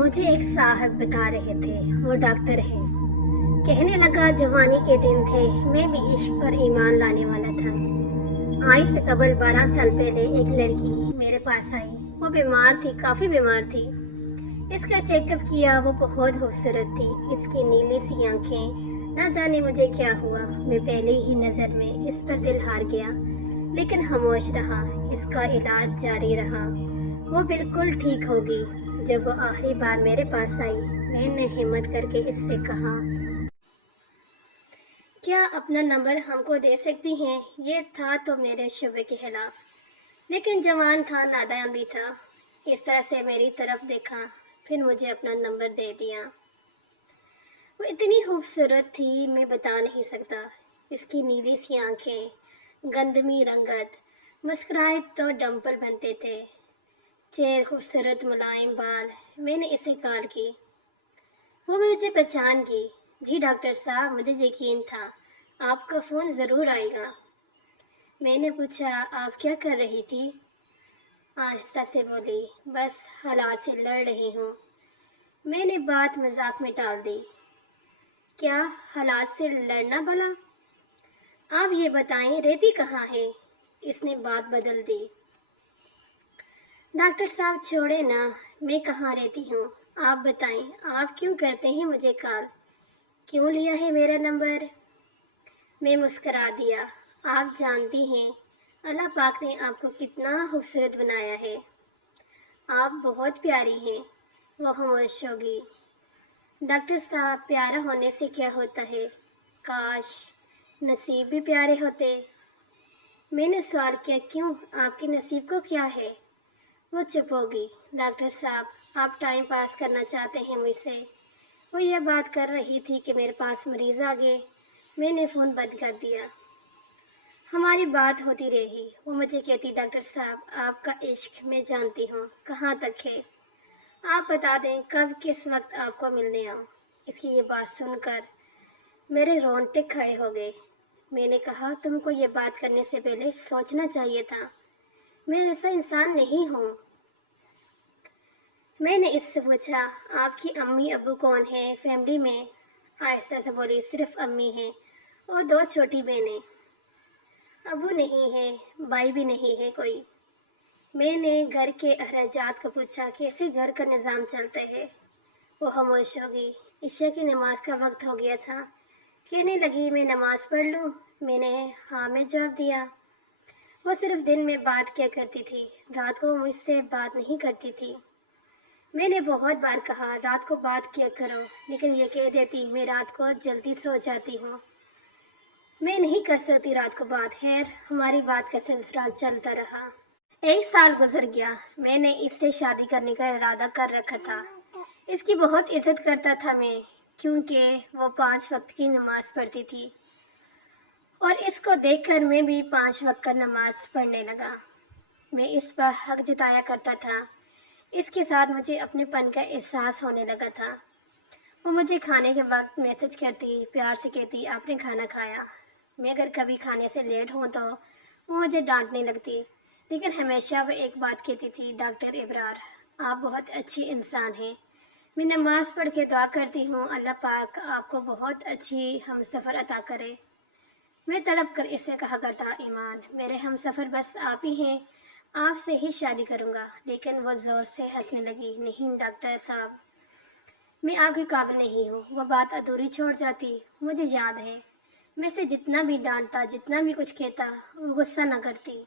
मुझे एक साहब बता रहे थे, वो डॉक्टर हैं। कहने लगा जवानी के दिन थे, मैं भी इश्क पर ईमान लाने वाला था। आज से कबल 12 साल पहले एक लड़की मेरे पास आई। वो बीमार थी, काफी बीमार थी। इसका चेकअप किया, वो बहुत खूबसूरत थी। इसकी नीली सी आंखें, ना जाने मुझे क्या हुआ। मैं पहले ही नजर में इस पर दिल हार गया, लेकिन खामोश रहा। इसका इलाज जारी रहा। वो बिल्कुल ठीक होगी। जब वो आखिरी बार मेरे पास आई, मैंने हिम्मत करके इससे कहा, क्या अपना नंबर हमको दे सकती हैं? ये था तो मेरे शुबे के खिलाफ, लेकिन जवान था, नादान भी था। इस तरह से मेरी तरफ देखा, फिर मुझे अपना नंबर दे दिया। वो इतनी खूबसूरत थी, मैं बता नहीं सकता। इसकी नीली सी आंखें, गंधमी रंगत, मुस्कुराए तो डंपल बनते थे। चेहरे खूबसूरत मुलायम बाल। मैंने इसे कॉल की। वो मुझे पहचान गई। जी डॉक्टर साहब, मुझे यकीन था आपका फ़ोन ज़रूर आएगा। मैंने पूछा, आप क्या कर रही थी? आहिस्ता से बोली, बस हालात से लड़ रही हूँ। मैंने बात मजाक में टाल दी। क्या हालात से लड़ना भला? आप ये बताएं, रेती कहाँ है? इसने बात बदल दी। डॉक्टर साहब छोड़े ना, मैं कहाँ रहती हूँ। आप बताएं, आप क्यों करते हैं मुझे कॉल? क्यों लिया है मेरा नंबर? मैं मुस्करा दिया। आप जानती हैं, अल्लाह पाक ने आपको कितना खूबसूरत बनाया है। आप बहुत प्यारी हैं। वो खामोश होगी। डॉक्टर साहब, प्यारा होने से क्या होता है? काश नसीब भी प्यारे होते। मैंने सवाल किया, क्यों, आपके नसीब को क्या है? वो चुप होगी। डॉक्टर साहब, आप टाइम पास करना चाहते हैं मुझसे? वो यह बात कर रही थी कि मेरे पास मरीज आ गए। मैंने फ़ोन बंद कर दिया। हमारी बात होती रही। वो मुझे कहती, डॉक्टर साहब, आपका इश्क मैं जानती हूँ कहाँ तक है। आप बता दें कब किस वक्त आपको मिलने आऊँ। इसकी ये बात सुनकर मेरे रोंगटे खड़े हो गए। मैंने कहा, तुमको ये बात करने से पहले सोचना चाहिए था। मैं ऐसा इंसान नहीं हूँ। मैंने इससे पूछा, आपकी अम्मी अब्बू कौन है फैमिली में? आहिस्ता से बोली, सिर्फ अम्मी हैं और 2 छोटी बहनें। अब्बू नहीं है, भाई भी नहीं है कोई। मैंने घर के अखराजात को पूछा, कैसे घर का निज़ाम चलता है? वो खामोश हो गई। ईशा की नमाज का वक्त हो गया था। कहने लगी, मैं नमाज पढ़ लूँ? मैंने हाँ में जवाब दिया। वो सिर्फ दिन में बात किया करती थी, रात को मुझसे बात नहीं करती थी। मैंने बहुत बार कहा, रात को बात किया करो, लेकिन ये कह देती, मैं रात को जल्दी सो जाती हूँ, मैं नहीं कर सकती रात को बात। खैर, हमारी बात का सिलसिला चलता रहा। 1 साल गुजर गया। मैंने इससे शादी करने का इरादा कर रखा था। इसकी बहुत इज्जत करता था मैं, क्योंकि वो 5 वक्त की नमाज पढ़ती थी और इसको देखकर मैं भी 5 वक्त का नमाज पढ़ने लगा। मैं इस पर हक जताया करता था। इसके साथ मुझे अपनेपन का एहसास होने लगा था। वो मुझे खाने के वक्त मैसेज करती, प्यार से कहती, आपने खाना खाया? मैं अगर कभी खाने से लेट हूँ तो वो मुझे डांटने लगती, लेकिन हमेशा वो एक बात कहती थी, डॉक्टर इब्रार, आप बहुत अच्छी इंसान हैं। मैं नमाज पढ़ के दुआ करती हूँ, अल्लाह पाक आपको बहुत अच्छी हमसफ़र अता करे। मैं तड़प कर इसे कहा करता, ईमान, मेरे हमसफ़र बस आप ही हैं, आपसे ही शादी करूँगा। लेकिन वो ज़ोर से हंसने लगी, नहीं डॉक्टर साहब, मैं आपके काबिल नहीं हूँ। वह बात अधूरी छोड़ जाती। मुझे याद है, मैं से जितना भी डांटता, जितना भी कुछ कहता, वो गुस्सा न करती।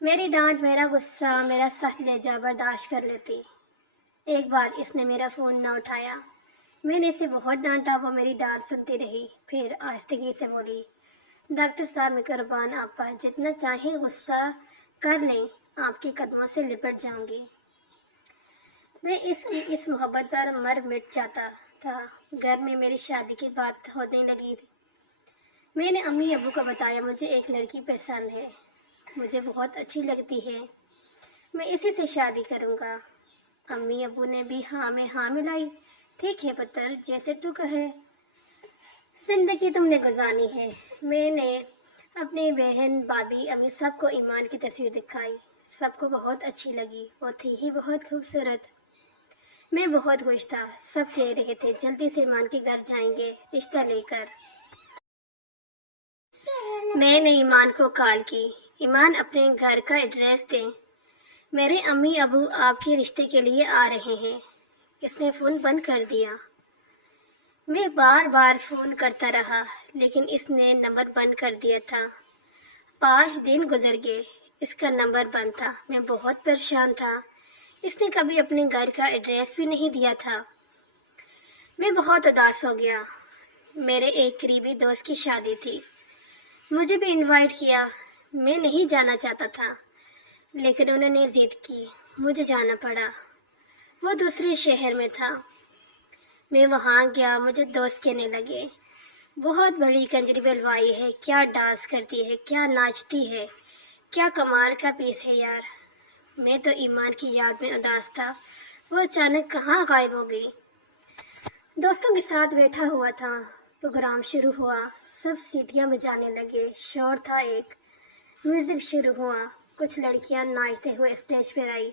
मेरी डांट, मेरा गुस्सा, मेरा सख्त लहजा बर्दाश्त कर लेती। एक बार इसने मेरा फ़ोन न उठाया। मैंने इसे बहुत डांटा। वो मेरी डांट सुनती रही, फिर आहिस्तगी से बोली, डॉक्टर साहब, मैं कुर्बान आप पर, जितना चाहें गुस्सा कर लें, आपके कदमों से लिपट जाऊंगी। मैं इसकी इस मोहब्बत पर मर मिट जाता था। घर में मेरी शादी की बात होने लगी थी। मैंने अम्मी अबू को बताया, मुझे एक लड़की पसंद है, मुझे बहुत अच्छी लगती है, मैं इसी से शादी करूँगा। अम्मी अबू ने भी हाँ में हाँ मिलाई। ठीक है पुत्र, जैसे तू कहे, जिंदगी तुमने गुजारनी है। मैंने अपनी बहन, भाभी, अम्मी सबको ईमान की तस्वीर दिखाई। सबको बहुत अच्छी लगी। वो थी ही बहुत खूबसूरत। میں بہت خوش تھا. سب کہہ رہے تھے جلدی سے ایمان کے گھر جائیں گے رشتہ لے کر. میں نے ایمان کو کال کی. ایمان اپنے گھر کا ایڈریس دیں. میرے امی ابو آپ کے رشتے کے لیے آ رہے ہیں. اس نے فون بند کر دیا. میں بار بار فون کرتا رہا لیکن اس نے نمبر بند کر دیا تھا. 5 دن گزر گئے. اس کا نمبر بند تھا. میں بہت پریشان تھا. اس نے کبھی اپنے گھر کا ایڈریس بھی نہیں دیا تھا. میں بہت اداس ہو گیا. میرے ایک قریبی دوست کی شادی تھی. مجھے بھی انوائٹ کیا. میں نہیں جانا چاہتا تھا لیکن انہوں نے ضد کی. مجھے جانا پڑا. وہ دوسرے شہر میں تھا. میں وہاں گیا. مجھے دوست کہنے لگے بہت بڑی کنجری بلوائی ہے. کیا ڈانس کرتی ہے, کیا ناچتی ہے, کیا کمال کا پیس ہے یار. میں تو ایمان کی یاد میں اداس تھا. وہ اچانک کہاں غائب ہو گئی. دوستوں کے ساتھ بیٹھا ہوا تھا. پروگرام شروع ہوا. سب سیٹیاں بجانے لگے. شور تھا ایک. میوزک شروع ہوا. کچھ لڑکیاں ناچتے ہوئے اسٹیج پر آئی.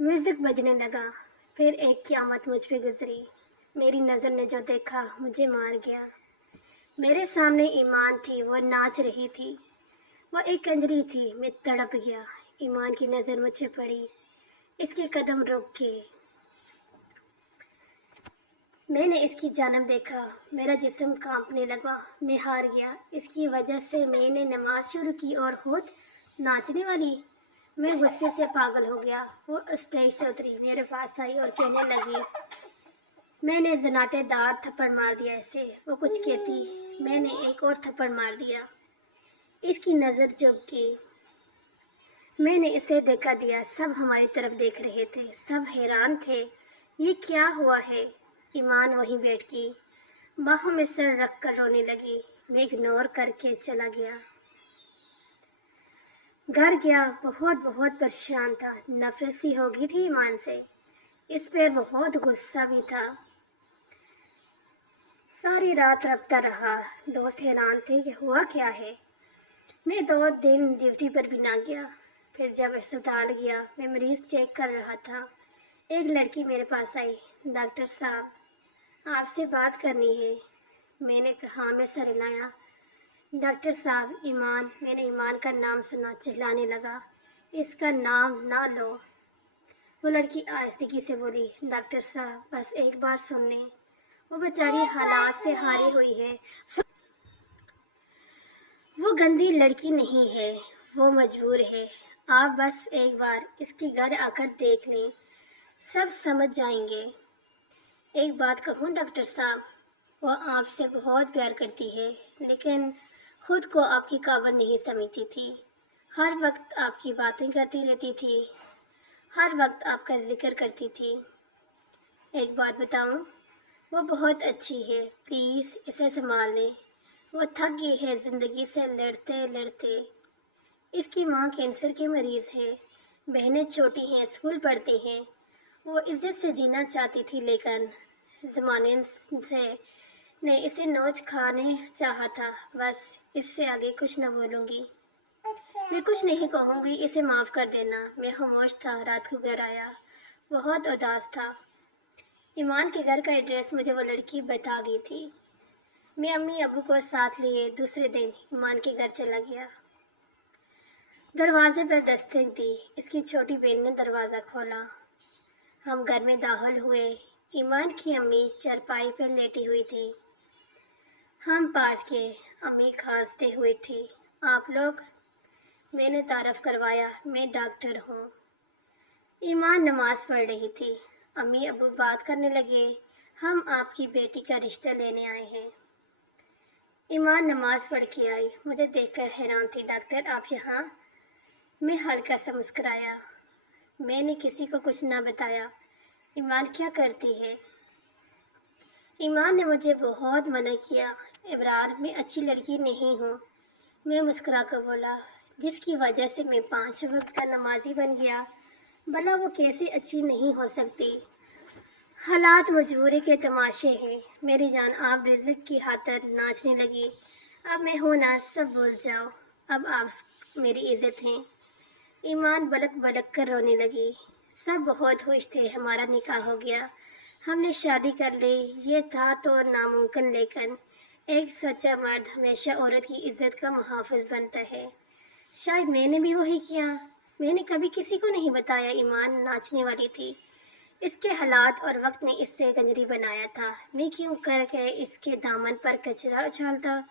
میوزک بجنے لگا. پھر ایک قیامت مجھ پہ گزری. میری نظر نے جو دیکھا مجھے مار گیا. میرے سامنے ایمان تھی. وہ ناچ رہی تھی. وہ ایک کنجری تھی. میں تڑپ گیا. ایمان کی نظر مجھ پہ پڑی. اس کے قدم رک گئے. میں نے اس کی جانب دیکھا. میرا جسم کانپنے لگا. میں ہار گیا. اس کی وجہ سے میں نے نماز شروع کی اور خود ناچنے والی. میں غصے سے پاگل ہو گیا. وہ اسٹیج سے اتری. میرے پاس آئی اور کہنے لگی. میں نے زناٹے دار تھپڑ مار دیا اسے. وہ کچھ کہتی. میں نے ایک اور تھپڑ مار دیا. اس کی نظر جھک گئی. میں نے اسے دھکا دیا. سب ہماری طرف دیکھ رہے تھے. سب حیران تھے. یہ کیا ہوا ہے؟ ایمان وہیں بیٹھ گئی. باہوں میں سر رکھ کر رونے لگی. میں اگنور کر کے چلا گیا. گھر گیا. بہت پریشان تھا. نفرت سی ہو گئی تھی ایمان سے. اس پر بہت غصہ بھی تھا. ساری رات رکھتا رہا. دوست حیران تھے کہ ہوا کیا ہے. میں 2 دن ڈیوٹی پر بھی نہ گیا. پھر جب اسپتال گیا میں مریض چیک کر رہا تھا. ایک لڑکی میرے پاس آئی. ڈاکٹر صاحب آپ سے بات کرنی ہے. میں نے کہا. میں سر ہلایا. ڈاکٹر صاحب ایمان. میں نے ایمان کا نام سنا. چہلانے لگا. اس کا نام نہ لو. وہ لڑکی آہستگی سے بولی. ڈاکٹر صاحب بس ایک بار سن لیں. وہ بیچاری حالات سے ہاری ہوئی ہے. وہ گندی لڑکی نہیں ہے. وہ مجبور ہے. آپ بس ایک بار اس کے گھر آ کر دیکھ لیں. سب سمجھ جائیں گے. ایک بات کہوں ڈاکٹر صاحب, وہ آپ سے بہت پیار کرتی ہے لیکن خود کو آپ کی قابل نہیں سمجھتی تھی. ہر وقت آپ کی باتیں کرتی رہتی تھی. ہر وقت آپ کا ذکر کرتی تھی. ایک بات بتاؤں, وہ بہت اچھی ہے. پلیز اسے سنبھال لیں. وہ تھک گئی ہے زندگی سے لڑتے لڑتے. اس کی ماں کینسر کی مریض ہے. بہنیں چھوٹی ہیں, اسکول پڑھتی ہیں. وہ عزت سے جینا چاہتی تھی لیکن زمانے نے اسے نوچ کھانے چاہا تھا. بس اس سے آگے کچھ نہ بولوں گی. میں کچھ نہیں کہوں گی. اسے معاف کر دینا. میں خاموش تھا. رات کو گھر آیا. بہت اداس تھا. ایمان کے گھر کا ایڈریس مجھے وہ لڑکی بتا گئی تھی. میں امی ابو کو ساتھ لیے دوسرے دن ایمان کے گھر چلا گیا. دروازے پر دستک دی. اس کی چھوٹی بہن نے دروازہ کھولا. ہم گھر میں داخل ہوئے. ایمان کی امی چارپائی پر لیٹی ہوئی تھی. ہم پاس گئے. امی کھانستے ہوئی تھی. آپ لوگ؟ میں نے تعارف کروایا. میں ڈاکٹر ہوں. ایمان نماز پڑھ رہی تھی. امی ابو بات کرنے لگے. ہم آپ کی بیٹی کا رشتہ لینے آئے ہیں. ایمان نماز پڑھ کے آئی. مجھے دیکھ کر حیران تھی. ڈاکٹر آپ یہاں؟ میں ہلکا سا مسکرایا. میں نے کسی کو کچھ نہ بتایا. ایمان کیا کرتی ہے؟ ایمان نے مجھے بہت منع کیا. ابرار میں اچھی لڑکی نہیں ہوں. میں مسکرا کر بولا. جس کی وجہ سے میں 5 وقت کا نمازی بن گیا. بھلا وہ کیسے اچھی نہیں ہو سکتی؟ حالات مجبوری کے تماشے ہیں. میری جان آپ رزق کی خاطر ناچنے لگی. اب میں ہوں نا, سب بھول جاؤ. اب آپ میری عزت ہیں. ایمان بلک بلک کر رونے لگی. सब बहुत खुश थे, हमारा निकाह हो गया, हमने शादी कर ली। ये था तो नामुमकिन, लेकिन एक सच्चा मर्द हमेशा औरत की इज्जत का मुहाफिज बनता है। शायद मैंने भी वही किया। मैंने कभी किसी को नहीं बताया ईमान नाचने वाली थी। इसके हालात और वक्त ने इससे गंजरी बनाया था। मैं क्यों करके इसके दामन पर कचरा उछालता।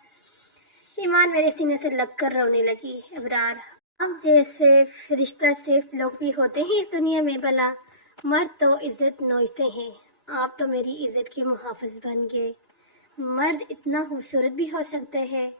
ईमान मेरे सीने से लगकर रोने लगी। अबरार, अब जैसे फरिश्ता सिर्फ लोग भी होते हैं इस दुनिया में भला। मर्द तो इज्जत नोचते हैं, आप तो मेरी इज्जत के मुहाफिज बन गए। मर्द इतना खूबसूरत भी हो सकते हैं।